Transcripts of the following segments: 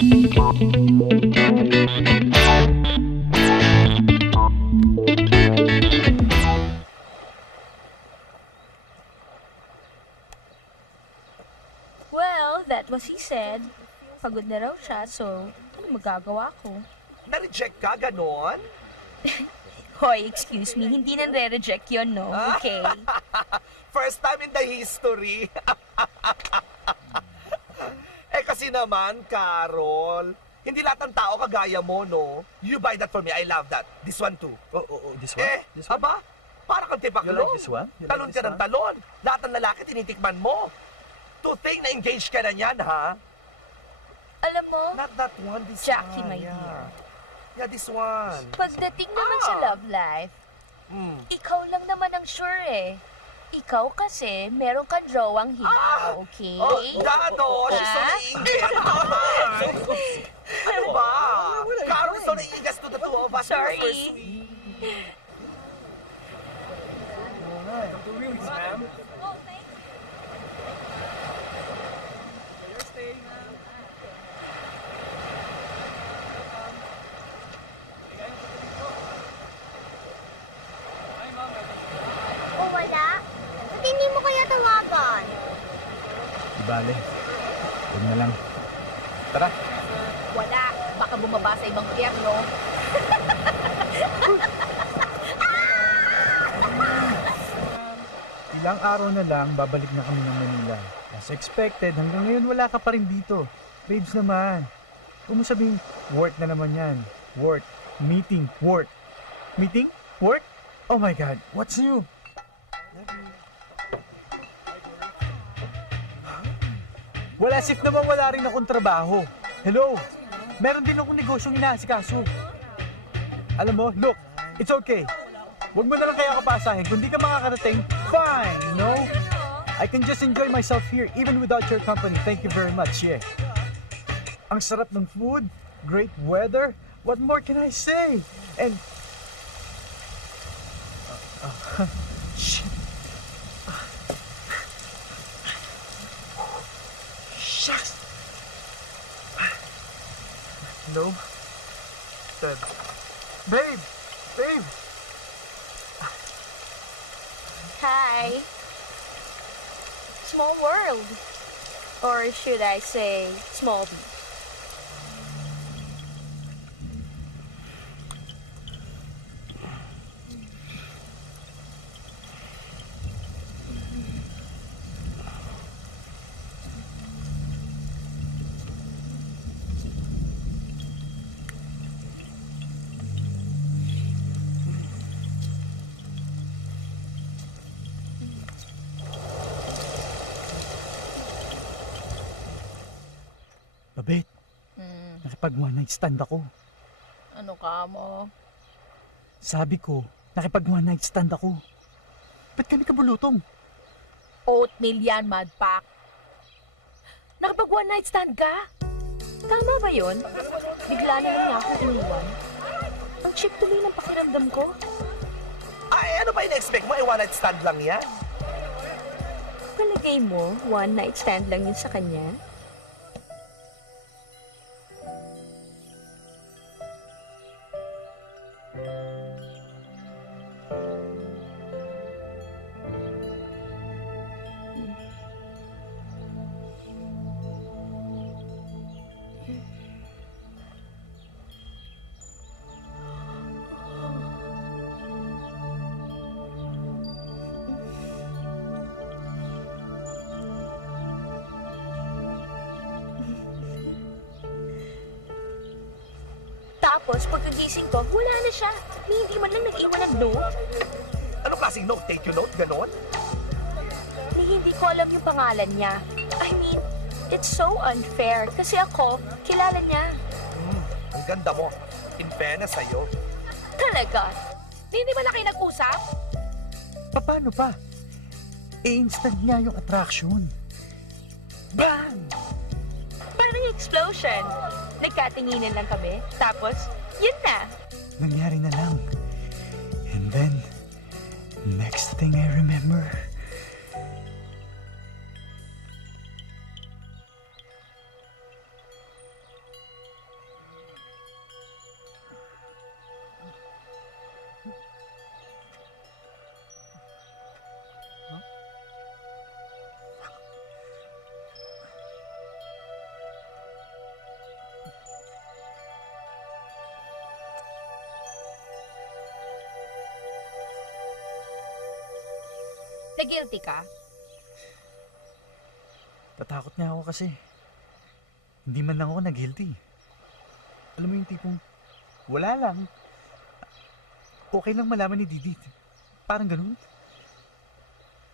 Well, that was he said. Pagod na raw siya, so ano magagawa ko? Na-reject ka, ganon? Hoy, excuse me, hindi nare-reject yun, no? Okay. First time in the history. Kasi naman, Carol, hindi lahat ng tao kagaya mo, no? You buy that for me, I love that. This one too. Oh, this one? This one? Aba, para kang tipaklong. You like this one? You like Talon ka this ng one? talon. Lahat ng lalaki tinitikman mo. To think na engaged ka na niyan, ha? Alam mo, Not that one, this Jackie, one. my dear. Yeah, this one. pagdating naman sa love life, ikaw lang naman ang sure eh. Ikaw kasi, meron kang jowang hilaw, okay? Oh, Dado, she's so Ha? naiingit. Ano ba? Carol is so naiingas to the two of us. Sorry. You're so sweet. O wala? Ba't hindi mo kaya tawagan? Di bale. Huwag na lang. Tara. Wala, baka bumaba sa ibang pierno. Ilang araw na lang, babalik na kami ng Manila. As expected, hanggang ngayon wala ka pa rin dito. Babes naman. Huwag mo sabing, work na naman yan. Work. Meeting. Work. Meeting? Work? Oh my God, what's new? Well, as if naman wala rin akong trabaho. Hello? Meron din akong negosyong inaasikaso. Alam mo, look, it's okay. Huwag mo na lang kaya kapasahin. Kung di ka makakarating, fine, no? I can just enjoy myself here, even without your company. Thank you very much, yeah. Ang sarap ng food, great weather. What more can I say? And... shit. Shucks. Hello? Dad. Babe! Babe! Hi. Small world. Or should I say, small beach. Babet, nakipag one night stand ako. Ano ka mo? Sabi ko, nakipag one night stand ako. Ba't kami kabulutong? Oatmeal yan, Madpack. Nakapag one night stand ka? Tama ba yun? Bigla na lang niya ako iniwan. Ang cheap tuloy ng pakiramdam ko. Ay, ano ba in-expect mo? One night stand lang yan. Palagay mo, one night stand lang yun sa kanya? Tapos, pagkagising ko, wala na siya. Hindi man lang nag-iwan ng note. Ano klaseng note? Take you note? Ganon? Hindi ko alam yung pangalan niya. I mean, it's so unfair. Kasi ako, kilala niya. Ang ganda mo. In fairness sa'yo. Talaga? Hindi ba na kayo nag-usap? Paano pa? Instant nga yung attraction. Bang! Parang explosion. Nagkatinginan lang kami. Tapos, yun na. Nangyari na lang. And then, next thing I remember... Na-guilty ka? Tatakot nga ako kasi. Hindi man lang ako na-guilty. Alam mo yung tipong, wala lang. Okay lang malaman ni Didi. Parang ganun.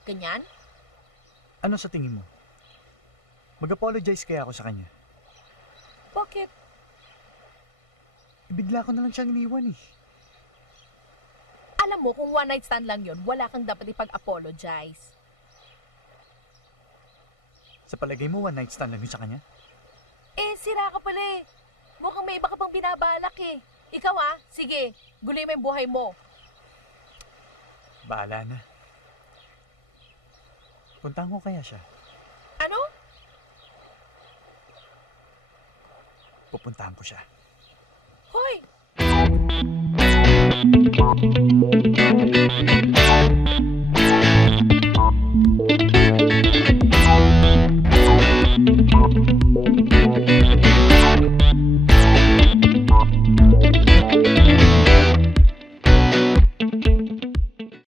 Ganyan? Ano sa tingin mo? Mag-apologize kaya ako sa kanya. Bakit? Bigla ko na lang siyang iniwan eh. Alam mo, kung one night stand lang yun, wala kang dapat ipag-apologize. Sa palagay mo, one night stand lang yun sa kanya? Eh, sira ka pala eh. Mukhang may iba ka pang binabalak eh. Ikaw sige, gulay mo yung buhay mo. Bahala na. Puntahan ko kaya siya. Ano? Pupuntahan ko siya. Hoy!